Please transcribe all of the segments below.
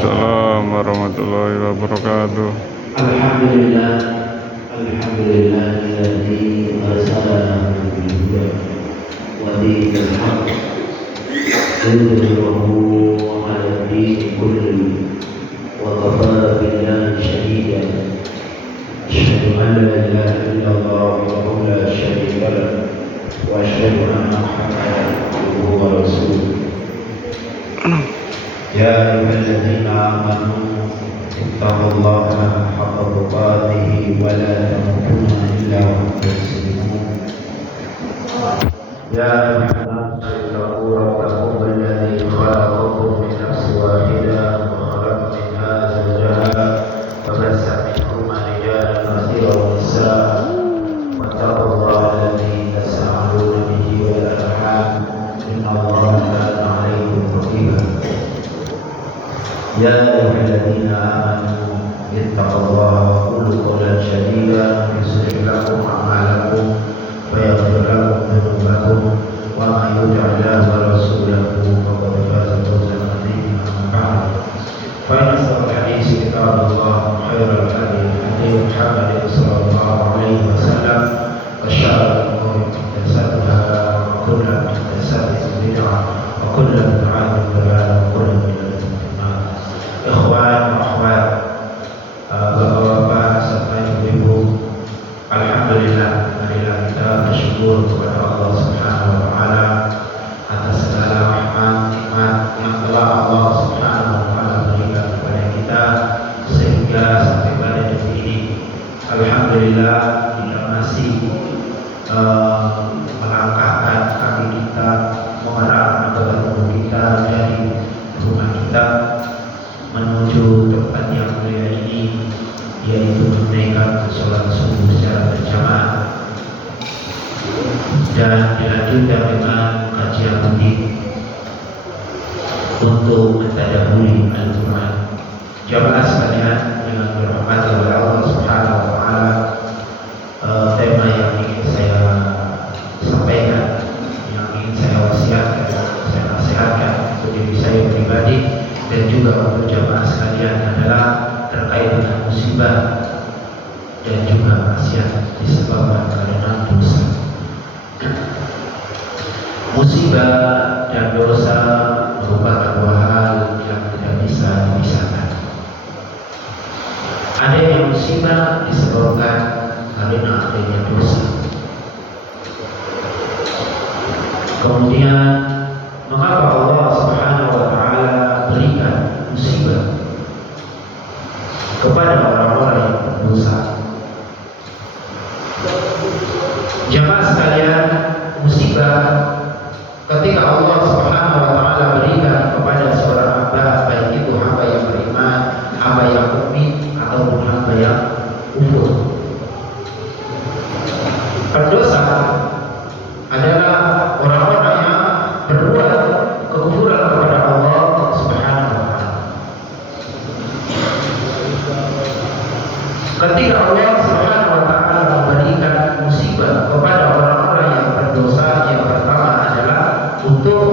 Waalaikumsalam warahmatullahi wabarakatuh. Alhamdulillah, alladzi arsalana bil huda wa dinil haqq yudhhiruhu 'ala ad-din kullihi wa kafa billahi shahidan. Asyhadu an la ilaha illallah wahdahu la syarika lahu wa asyhadu anna Muhammadan abduhu wa rasuluh. Ya ayyuhalladzina amanu ittaqullaha haqqa tuqatih wa la tamutunna illa wa antum muslimun. Ya ayyuhan nasu ittaqu rabbakum alladzi khalaqakum min nafsin wahidah wa khalaqa minha zawjaha wa bassa minhuma rijalan katsiran wa nisaa wattaqullaha alladzi tasaaluna bihi wal arham innallaha kana 'alaykum raqiba. Ya ayyuhalladzina amanu ittaqullaha wa qulu qawlan sadida yuslih lakum a'malakum wa yaghfir lakum dhunubakum wa man yuti' wa rasulahu faqad faza fawzan 'azima. Amma ba'd, fa inna asdaqal hadits kitabullah wa khairal hadi hadi Muhammadin sallallahu alaihi wasallam wa syarrul umuri muhdatsatuha wa kullu muhdatsatin bid'ah wa kullu bid'atin dhalalah wa kullu dhalalah. Ikhwan, akhwat, bapak-bapak serta ibu-ibu, alhamdulillah, marilah kita bersyukur kepada Allah Subhanahu wa taala atas segala rahmat nikmat yang telah Allah Subhanahu wa taala berikan kepada kita sehingga sampai pada detik ini. Alhamdulillah, kita masih melangkahkan kaki kita, mengarahkan tubuh kita dari rumah kita menuju tempat yang mulia ini, yaitu menunaikan sholat subuh secara berjamaah dan dilanjutkan dengan kajian rutin untuk mentadaburi Al-Quran. Jamaah sekalian yang dirahmati oleh Allah Subhanahu wa taala, tema yang ingin saya sampaikan, yang ingin saya wasiatkan, saya nasihatkan untuk diri saya pribadi dan juga untuk jamaah sekalian adalah terkait dengan musibah dan juga maksiat disebabkan karena dosa. Musibah dan dosa merupakan dua hal yang tidak bisa dipisahkan. Ada yang musibah disebabkan karena adanya dosa. Kemudian mengapa Allah Subhanahu wa taala berikan musibah kepada orang-orang yang berdosa? Jamaah sekalian, musibah ketika Allah Subhanahu wa taala berikan kepada seorang hamba, baik itu hamba yang beriman, hamba yang mukmin ataupun hamba yang kufur. Pendosa adalah orang-orang yang berbuat kekufuran kepada Allah Subhanahu wa taala. Ketika Allah Subhanahu wa taala memberikan musibah kepada orang-orang yang berdosa, yang pertama adalah untuk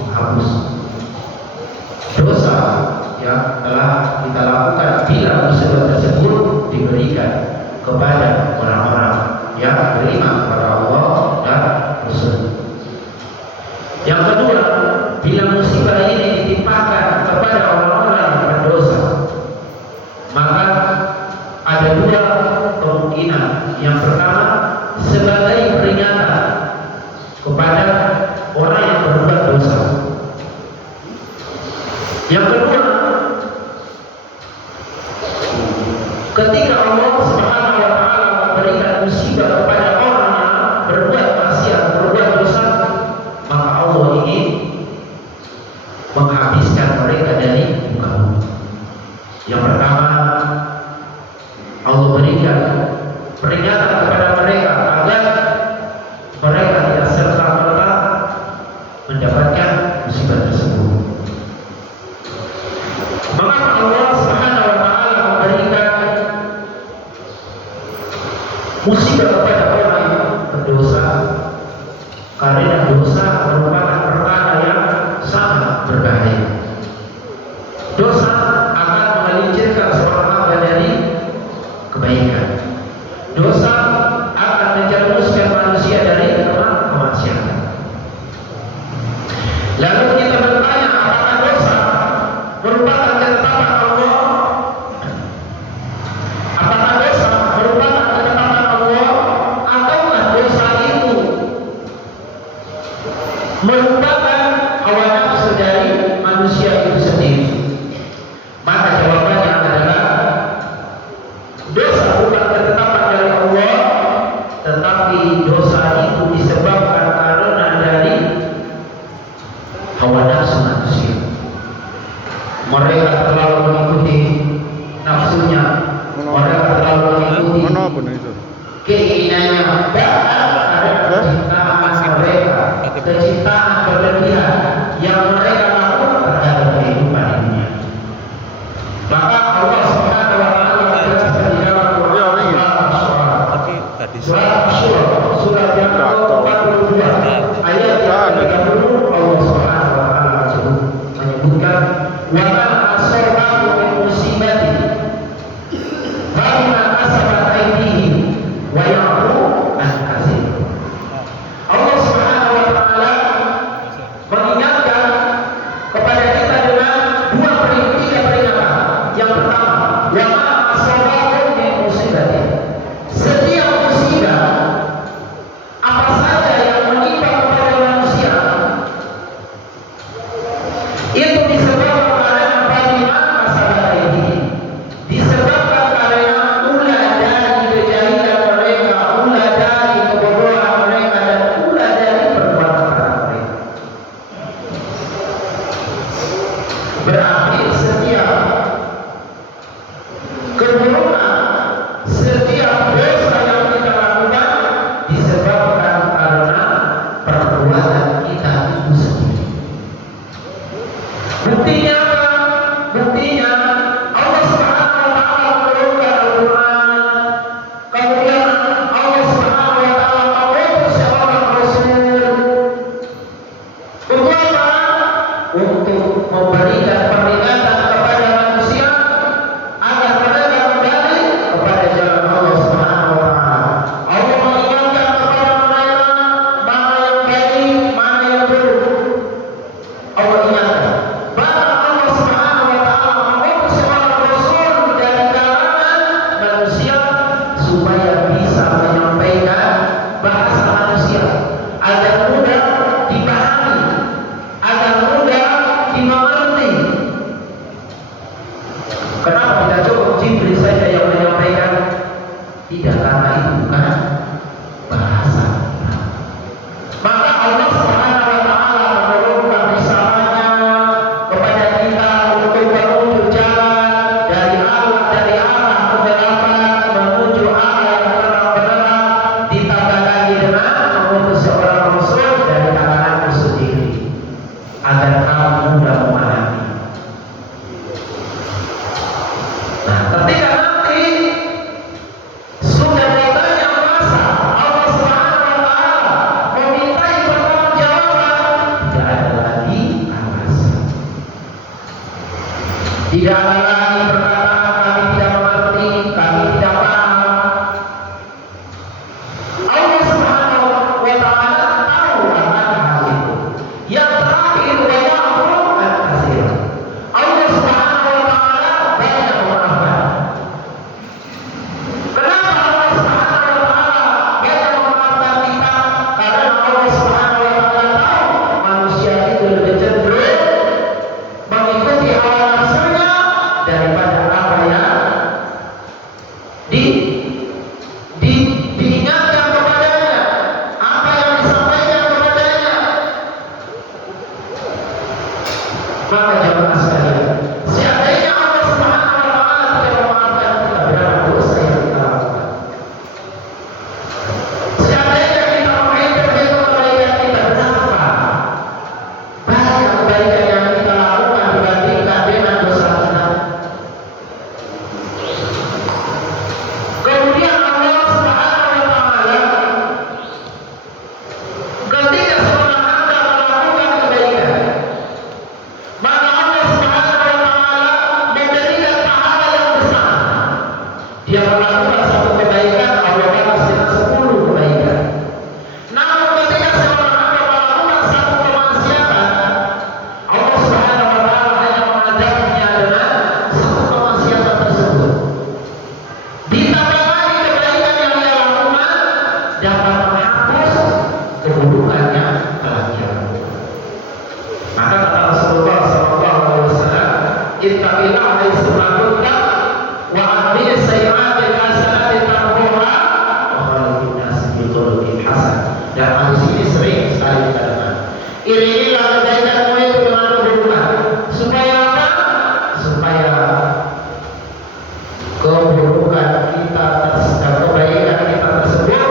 menghapus dosa yang telah kita lakukan bila musibah tersebut diberikan kepada orang-orang yang beriman kepada Allah dan Rasul. Yang kedua, bila musibah ini ditimpakan kepada orang-orang yang berdosa, maka ada dua kemungkinan. Yang pertama, sebagai peringatan kepada orang yang berbuat dosa. Yang kedua, ketika Allah Subhanahu wa taala memberikan musibah kepada orang yang berbuat maksiat, berbuat dosa, maka Allah ingin menghabiskan mereka dari muka bumi. Yang pertama, Allah berikan peringatan kepada mereka agar mereka tidak serta-merta mendapatkan musibah tersebut. Maka Allah Subhanahu wa taala memberikan musibah kepada orang yang berdosa karena dosa merupakan perkara yang sangat berbahaya. Dosa manusia itu sendiri? Maka jawabannya adalah dosa bukan ketetapan dari Allah, tetapi dosa itu disebabkan karena dari hawa nafsu manusia. Mereka terlalu mengikuti nafsunya, mereka terlalu mengikuti keinginannya, bahkan karena kecintaan mereka, kecintaan berlebihan yang mereka lakukan terhadap kehidupan dunia. Maka Allah Subhanahu wa taala menjelaskan di dalam Quran surat yang ke-42 ayat yang ke-30, Allah Subhanahu wa taala menyebutkan wa ma asabakum min musibatin fabima kasabat aydihim wa ya'fu an katsir. Allah Subhanahu wa taala mengingatkan kepada kita dengan tiga peringatan. Yang pertama, wa ma asabakum min musibatin. Setiap musibah apa saja yang menimpa kepada manusia itu disebabkan karena fabima kasabat aydihim. Disebabkan karena ulah dari kejahilan mereka, ulah dari kebodohan mereka, dan ulah dari perbuatan mereka. Berarti setiap keburukan, setiap dosa yang kita lakukan disebabkan karena perbuatan kita itu sendiri. Buktinya apa? Buktinya Allah Subhanahu wa taala menurunkan Al-Qur'an. Kemudian Allah Subhanahu wa taala mengutus seorang rasul. Untuk apa? Untuk memberikan peringatan kepada manusia agar mereka kembali kepada jalan Allah Subhanahu wa taala. Allah mengingatkan kepada mereka mana yang baik, mana yang buruk. Allah ingatkan. Bahkan Allah Subhanahu wa taala mengutus seorang rasul dari kalangan manusia supaya bisa menyampaikan bahasa manusia agar mudah dipahami, agar mudah dimengerti. Kenapa tidak cukup Jibril saja yang menyampaikan? Tidak, karena itu bukan bahasa. Maka Allah Subhanahu wa taala menurunkan risalahnya kepada kita untuk menuju jalan dari arah kegelapan menuju arah yang terang benderang, ditambah lagi dengan mengutus seorang rasul dari kalanganmu sendiri agar kamu mudah memahami. Nah, ketika nanti sudah datangnya masa Allah Subhanahu wa taala memintai pertanggungjawaban, tidak ada lagi alasan. Tidak ada lagi perkataan kami tidak mengerti, kami tidak paham. Allah Subhanahu wa taala tahu akan hal itu. Yang terakhir, wa ya'fu an katsir. Allah Subhanahu wa taala banyak memaafkan. Kenapa Allah Subhanahu wa taala banyak memaafkan kita? Karena Allah Subhanahu wa taala tahu manusia itu lebih cenderung mengikuti hawa nafsunya daripada apa yang diingatkan kepadanya, apa yang disampaikan kepadanya. Maka jemaah sekalian, seandainya Allah Subhanahu wa taala tidak memaafkan kita, berapa dosa yang kita lakukan? Seandainya kita menghitung kebaikan kita, berapa banyak kebaikan yang kita lakukan dibandingkan dengan dosa kita? Kemudian Allah Subhanahu wa taala ketika seorang hamba melakukan kebaikan, maka Allah Subhanahu ittaqillah haitsu ma kunta wa atbi' sayyi'atil hasanati tamhuha wa khaliqin nas bi khuluqin hasan. Dan hadis ini sering sekali kita dengar. Irilah kebaikanmu itu dengan keburukan. Supaya apa? Supaya keburukan kita, kebaikan kita tersebut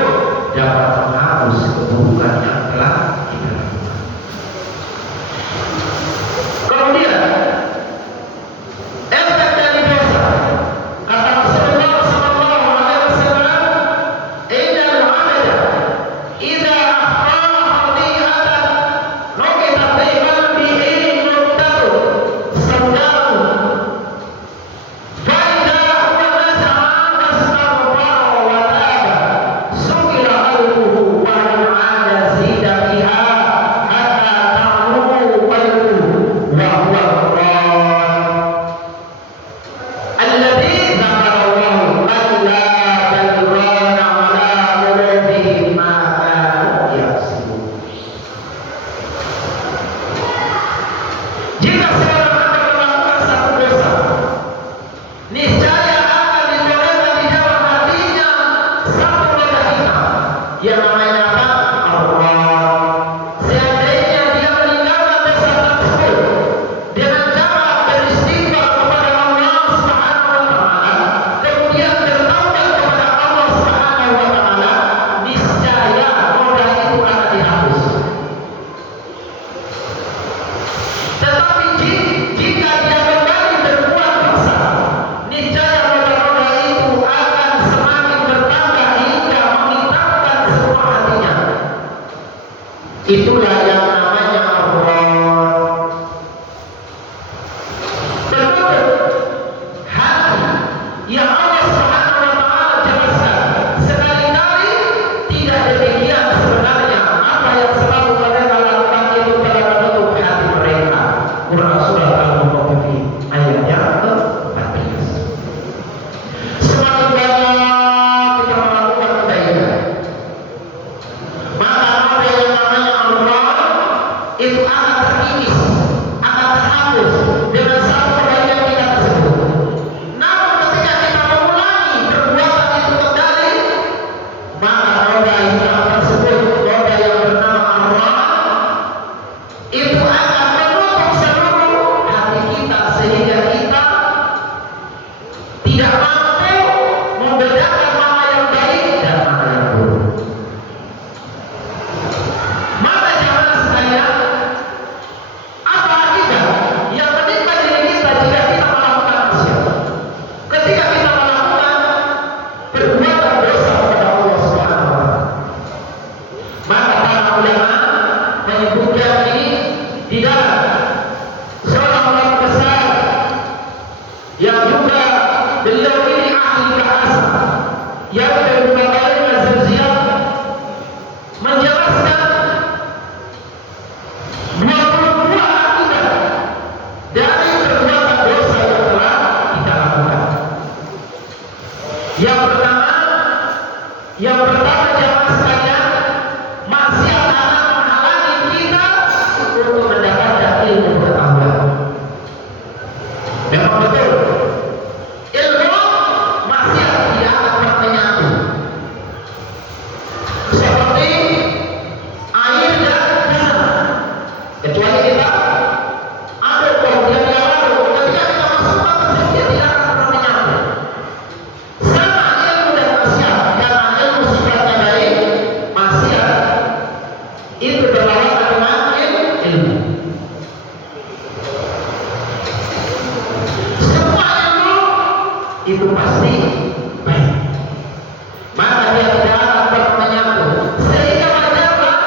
dapat menghapus keburukan yang telah kita lakukan. Kemudian efek dari dosa, kata Rasulullah sallallahu alaihi wasallam, "Innal 'abda idza akhta'a khati'atan nuqitat fi qalbihi nuqtatun sawda'u fa idza huwa naza'a fastaghfara wa taba suqila qalbuhu wa in 'ada zida fiha hatta ta'lumu qalbuhu wa huwa الذي ذكر الله ألا بلغان على قلوبهم ما كانوا يكسبون. Jika seorang akan melakukan satu dosa, niscaya akan digoreskan di dalam hatinya satu noda hitam yang namanya apa? Allah. Seandainya dia meninggalkan dosa tersebut dengan cara beristighfar kepada Allah Subhanahu wa taala, kemudian bertaubat kepada Allah Subhanahu wa taala, niscaya noda itu akan dihapus. Tetapi jika dia kembali berbuat dosa, niscaya noda-noda itu akan semakin bertambah hingga menghitamkan semua hatinya. Itulah yang namanya Allah. Betul hati yang Allah Subhanahu wa taala jelaskan. Sekali-kali tidak demikian sebenarnya. Apa yang selalu mereka lakukan itu telah menutup hati mereka. Quran surah Al-Mutaffifin ayatnya ke-14. Semakin banyak kita melakukan kebaikan, maka apa yang namanya Allah itu akan terkikis, akan terhapus dengan satu kebaikan kita tersebut. Namun ketika kita mengulangi perbuatan itu kembali, maka noda hitam tersebut, noda yang bernama Allah, itu akan menutup seluruh hati kita sehingga kita tidak mampu membedakan mana yang baik dan mana yang buruk. Maka jamaah sekalian, apa akibat yang menimpa diri kita jika kita melakukan maksiat? Ketika kita melakukan perbuatan dosa kepada Allah Subhanahu wa taala, maka para ulama menyebutkan ini di dalam seorang ulama besar yang juga beliau ini ahli bahasa, yang kedua kali Al-Zarziyah menjelaskan 22 akibat dari perbuatan dosa yang telah kita lakukan. Yang pertama jamaah sekalian, maksiat akan menghalangi kita untuk mendapatkan ilmu pengetahuan. Memang betul, ilmu maksiat tidak akan pernah menyatu. Seperti air dan garam, kecuali kita aduk kemudian diaduk, ketika kita masukkan tersebut dia tidak akan pernah menyatu. Sama ilmu dan maksiat, karena ilmu sifatnya baik, maksiat itu berlawanan dengan ilmu. Semua ilmu itu pasti baik, maka dia tidak akan pernah menyatu. Sehingga wajarlah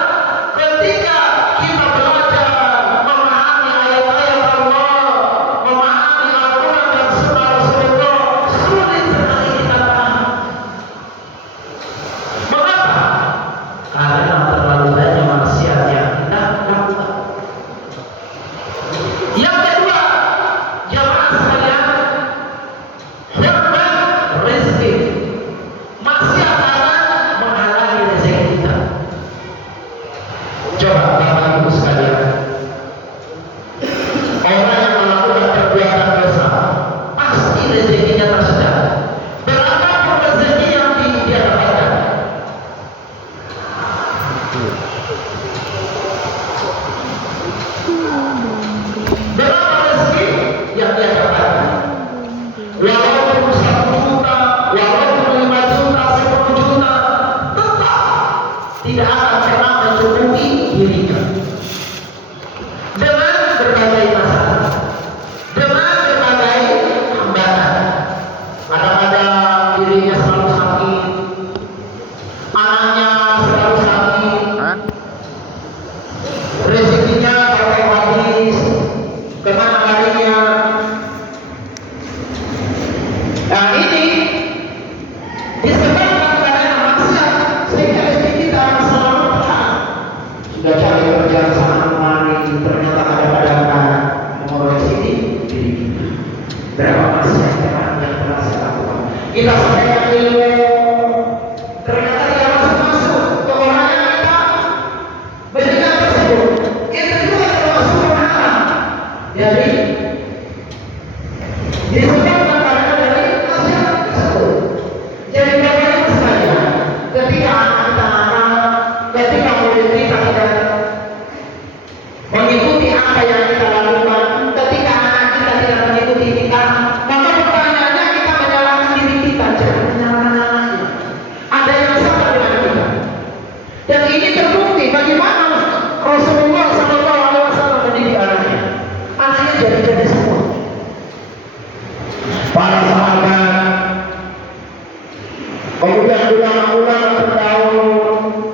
ketika kita belajar memahami ayat-ayat Allah, memahami Al-Quran dan Sunnah Rasulullah, sulit sekali kita paham. Mengapa? Karena terlalu banyak maksiat yang kita lakukan. Yang kedua, jamaah sekalian, hurmat rezeki. Maksiat akan menghalangi rezeki kita. Coba Bapak Ibu sekalian, orang yang melakukan perbuatan dosa, disebabkan karena dari masyarakat tersebut. Jadi Bapak Ibu sekalian, ketika anak kita nakal, ketika murid kita tidak mengikuti apa yang kita lakukan, ketika anak kita tidak mengikuti kita, maka pertanyaannya kita menyalahkan diri kita, jangan menyalahkan anaknya. Ada yang salah dengan kita. Dan ini terbukti bagaimana Rasulullah SAW mendidik anaknya. Anaknya jadi semua. Para sahabat, kemudian ulama-ulama terdahulu,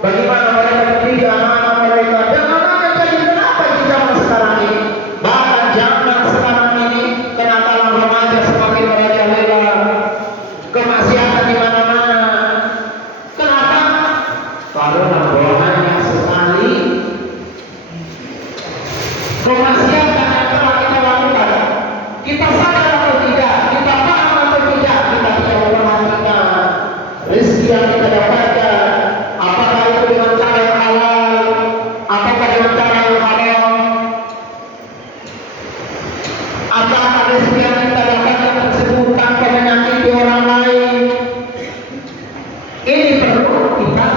bagaimana mereka mendidik anak-anak mereka, dan anak-anak jadi kenapa di zaman sekarang ini, bahkan zaman sekarang ini, kenakalan remaja semakin merajalela, kemaksiatan di mana-mana. Kenapa? Karena banyak sekali kemaksiatan yang telah kita lakukan. Kita sadar atau tidak, kita paham atau tidak, kita tidak memperhatikan rezeki yang kita dapatkan, apakah itu dengan cara yang halal, apakah dengan cara yang haram, apakah rezeki yang kita dapatkan tersebut tanpa menyakiti orang lain. Ini perlu kita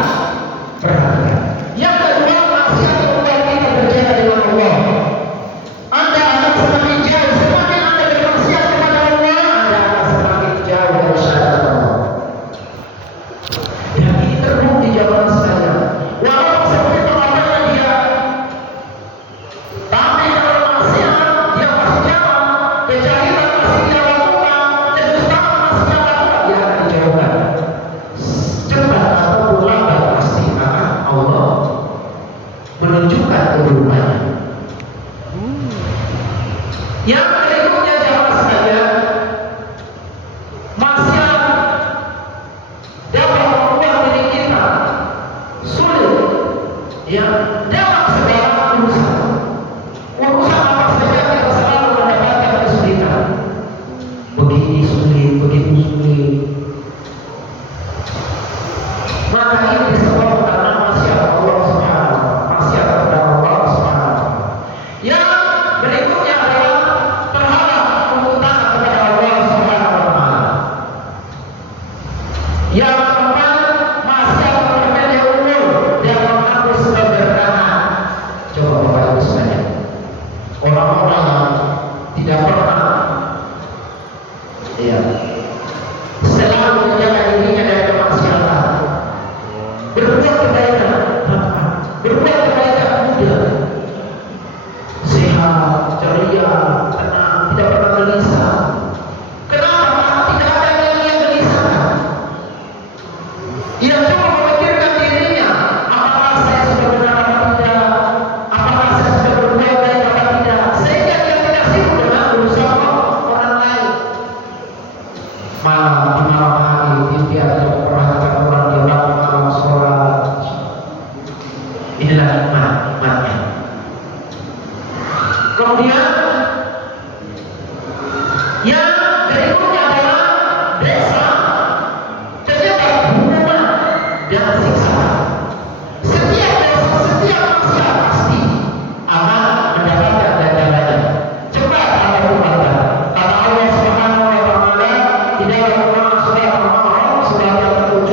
perhatikan. Yang kedua, maksiat membuat kita berjaya dengan Allah. Anda akan semakin jauh, semakin Anda bermaksiat kepada Allah, Anda akan semakin jauh dari syariat Allah. Dan ini terbukti zaman sekarang. Walaupun seperti pengatakan dia, tapi kalau maksiat dia masih jauh, kejahilan masih dia lakukan, kedustaan masih dia lakukan, dia akan dijauhkan. Cepat ataupun lambat pasti akan Allah menunjukkan keburukannya. Yang berikutnya jamaah sekalian, maksiat dapat membuat diri kita sulit, ya, dalam segala urusan. Urusan apa saja kita selalu mendapatkan kesulitan. Begini sulit, begitu sulit. Maka ini disebabkan karena maksiat Allah Subhanahu wa Ta'ala, maksiat kepada Allah Subhanahu wa Ta'ala. Yang berikutnya adalah terhadap keutamaan kepada Allah Subhanahu wa Ta'ala. Yang keempat, maksiat memperpendek umur dan menghapus keberkahan. Coba Bapak Ibu sekalian, orang-orang tidak pernah, ya, selalu menjaga dirinya dari kemaksiatan. Berbuat kebaikan, berbuat kebaikan mudah, sehat, ceria, tenang, tidak pernah gelisah. Kenapa? Tidak ada yang dia gelisahkan. Ia cuma memikirkan dirinya, apakah saya sudah benar atau tidak, apakah saya sudah berbuat baik atau tidak, sehingga dia tidak sibuk dengan urusan orang lain. Malam di malam hari dia tidak memperhatikan orang di malam sholat. Inilah nikmatnya. Kemudian yang berikutnya adalah dosa, ternyata hukuman dan siksa. Setiap dosa, setiap maksiat pasti akan mendapatkan ganjarannya, cepat ataupun lambat. Kata Allah Subhanahu wa Ta'ala di dalam Quran surah Al-A'raf surah yang ke-7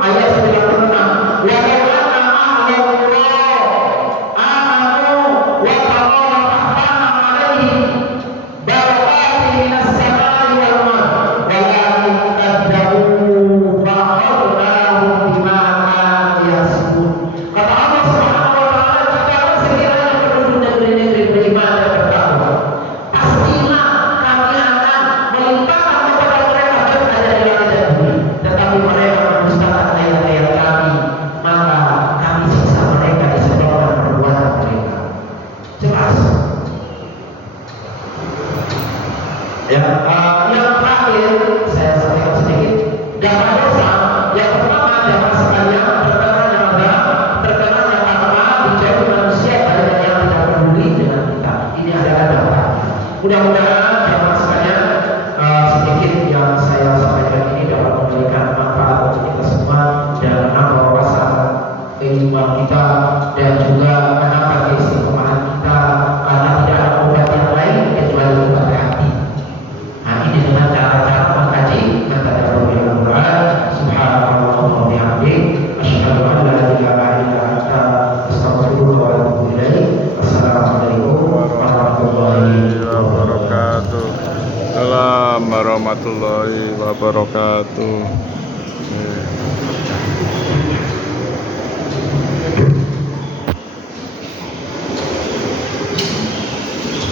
ayat 96, wa yang terakhir saya sampaikan sedikit dampak dosa. Yang pertama dampak sekalian terkenanya karena dijauhi manusia banyak yang tidak peduli dengan kita. Ini adalah dampak. Mudah-mudahan dampak sekalian sedikit yang saya sampaikan ini dapat memberikan manfaat untuk kita semua dan menambah wawasan keilmuan kita dan juga menambah keistiqomahan kita, karena tidak ada obat yang lain kecuali warahmatullahi wabarakatuh.